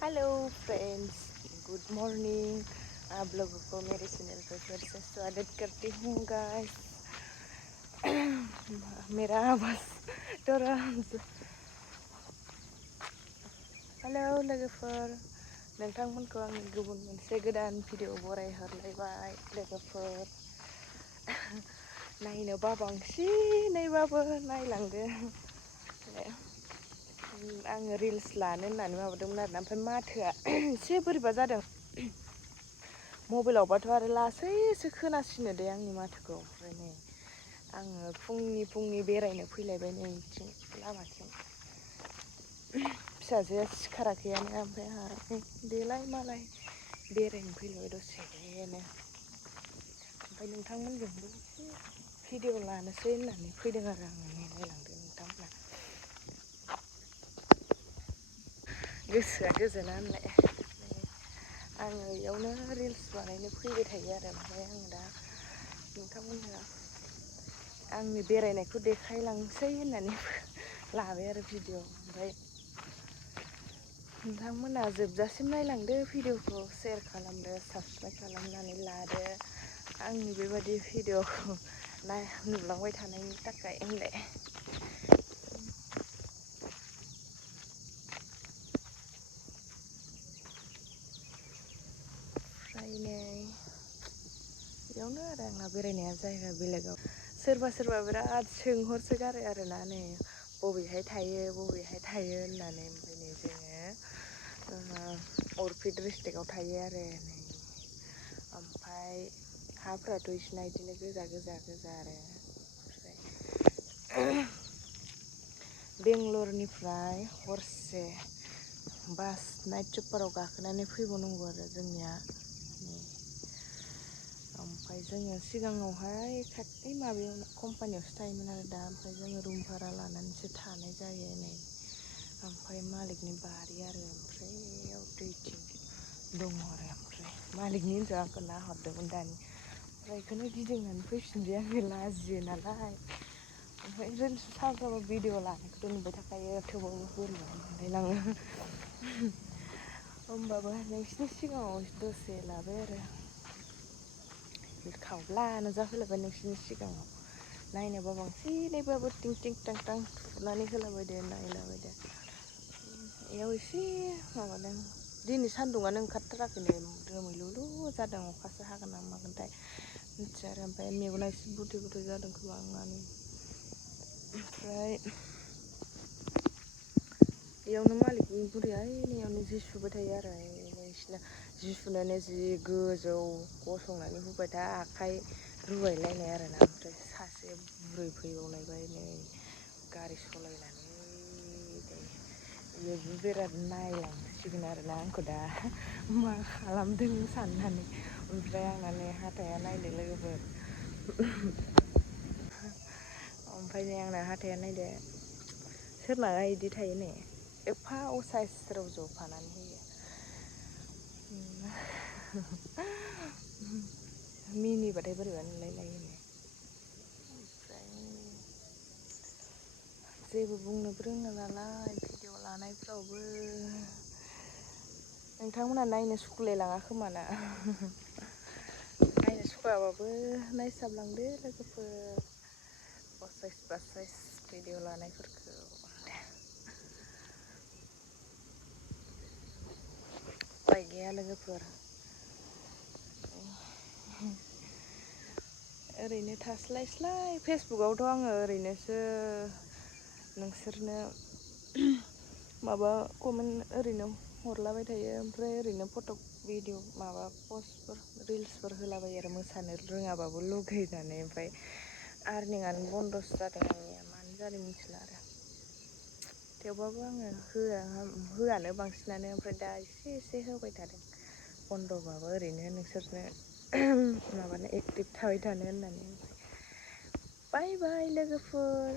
Hello friends, good morning. आप लोगों को मेरे चैनल पर फिर से स्वागत करती हूँ गाइस। मेरा आवाज़ थोड़ा हेलो लोगोफोर, नोंथांमोनखौ आं गुबुन मोनसे गोदान भिडिअ बरायहरलायबाय लोगोफोर। नायनोबा बांसिनैबाबो नायलांदो। आङो रिल्स लानो होननानै माबादोंमोन आरोना, ओमफ्राय माथोआ एसे बोरैबा जादों। मबाइलावबाथ' आरो लासैसो खोनासिनो दे आंनि माथोखौ। ओमफ्राय नै आङो फुंनि बेरायनो फैलायबाय नै बिथिं लामाथिं। फिसाजोआ सिखाराखैयानो, ओमफ्राय आंहा देलाय मालाय बेरायनो फैलायबाय दसेनो। ओमफ्य नोंथांमोनजोंबो एसे भिडिअ लानोसै होननानै फैदों आरो आङो। नायलांदो नोंथांमोना। गोसोआ गोजोना होनलाय। आङो इयावनो रिल्स बानायनो फैबाय थायो आरो, ओमफ्राय आं दा नोंथांमोनहा आंनि बेरायनायखौ देखायलांसै होननानै लाबाय आरो भिडिअ। ओमफ्राय नोंथांमोना जोबजासिम नायलांदो भिडिअखौ, शेयार खालामदो, साबस्क्राइब खालामनानै लादो आंनि बेबायदि भिडिअखौ नुलांबाय थानायनि थाखाय होनलाय। ओमफ्राय नै बेयावनो आरो आंना बेरायनाया जायगा बेलेगाव। सोरबा बिराद सोंहरसोगारो आरोना, नै बबेहाय थायो होननानै। ओमफ्राय नै जोङो अरपिड डिस्ट्रिक्टआव थायो आरो नै। ओमफ्राय हाफोराथ' इसिना बिदिनो गोजा आरो। ओमफ्राय बेंगलरनिफ्राय हरसे बास नाइट सुपाराव गाखोनानै फैबावनांगौ आरो जोंनिया। ओमफ्राय जोङो सिगाङावहाय माबायाव कम्पानियावसो थायोमोन आरो दा। ओमफ्राय जोङो रुम भारा लानानैसो थानाय जायो नै। ओमफ्राय मालिकनि बारि आरो, ओमफ्राय बेयाव दैथिं दङ आरो। ओमफ्राय मालिकनि हिनजावआ आंखौ नाहरदोंमोन दानि, ओमफ्राय बेखौनो गिदिंनानै फैफिनबाय आङो लाजियो नालाय। ओमफ्राय रिल्स सानफ्रामबो भिडिअ लानायखौथ' नुबाय थाखायो, थेवबाबो बोरैबा मोनलायलाङो। होमबाबो नोंसिनि सिगाङाव दसे लाबाय आरो। खावब्ला नुजाफैलायबाय नोंसिनि सिगाङाव। नायनोबा बांसिनैबाबो टिं टां थुनानै होलाबायदो, नायलाबायदो। बेयाव एसे माबादों, दिनै सान्दुङानो ओंखारथाराखै नै दोमैलुलु जादों। अखासो हागोन ना मागोनथाय मिथिया आरो। ओमफ्राय मेगना एसे बुथे जादों खोमा आंना। ओमफ्राय बेयावनो मालिकनि बुरैया नैयावनो जि सुबाय थायो आरो। बिसिना जि सुनायानो जि गोजौ गसंनानै हुबाय था, आखाइ रुवायलायनाय आरोना। ओमफ्राय सासे बुरै फैबावलायबाय नै गारि सालायनानै। बेबो बिराद नायलांसिगोन आरोना आंखौ दा मा खालामदों साननानै। ओमफ्राय आंना नै हाथाया नायदो लोगोफोर। ओमफ्राय नै आंना हाथाया नायदो, सोरनाबा बिदि थायो नै एफा असाइस रज'फानानै होयो। मिनिबाथाय बोरैबा नुलायलायो। ओमफ्राय जेबो बुंनोबो रोङा नालाय भिडिअ लानायफ्रावबो। नोंथांमोनहा नायनो सुखुलायलाङा खोमाना। नायनो सुखुवाबाबो नायसाबलांदो लोगोफोर, असाइस भिडिअ लानायफोरखौ। उफाय गैया लोगोफोर। ओरैनो थास्लायस्लाय फेसबुकआवथ' आङो ओरैनोसो नोंसोरनो माबा कमेन्ट ओरैनो हरलाबाय थायो। ओमफ्राय ओरैनो फट' भिडिअ माबा पस्टफोर रिल्सफोर होलाबायो आरो, मोसानो रोङाबाबो लुगैनानै। ओमफ्राय आर्निंआनो बन्दसो जादों आंनिया, मानो जादों मिथिला आरो। थेवबाबो आङो होआनो बांसिनानो। ओमफ्राय दा एसे होबाय थादों बन्द'बाबो, ओरैनो नोंसोरनो माबानो एक्टिभ थाबाय थानो होननानै। बाय बाय लोगोफोर।